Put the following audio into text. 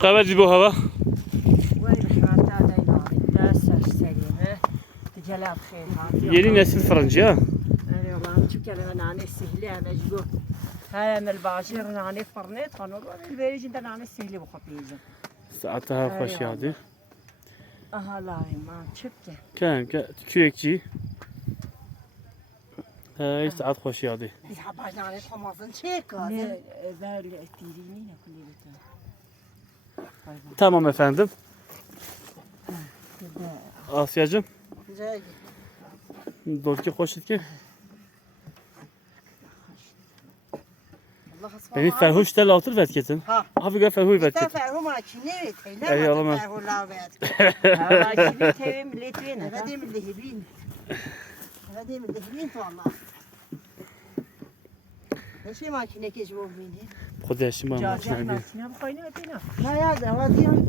خبر دي بو هوا yeni nesil fırıncı ha. Saatها خوش yağdı. كان kürekçi. He saat خوش yağdı. Tamam efendim. Asya'cığım. Dolki hoş ki. Beni ferhuş tel altır vetketin. Abi ferhuş vetketin. Ferhu makine teyler. Eyvallah. Ferhu lavet. Makine tevim Litvine. Vedim lehibin. Vedim lehibin valla. Ne şey makine ki bu beni? Kodeşim ama. Makine bu kaynağı bina. Ha ya da vadim.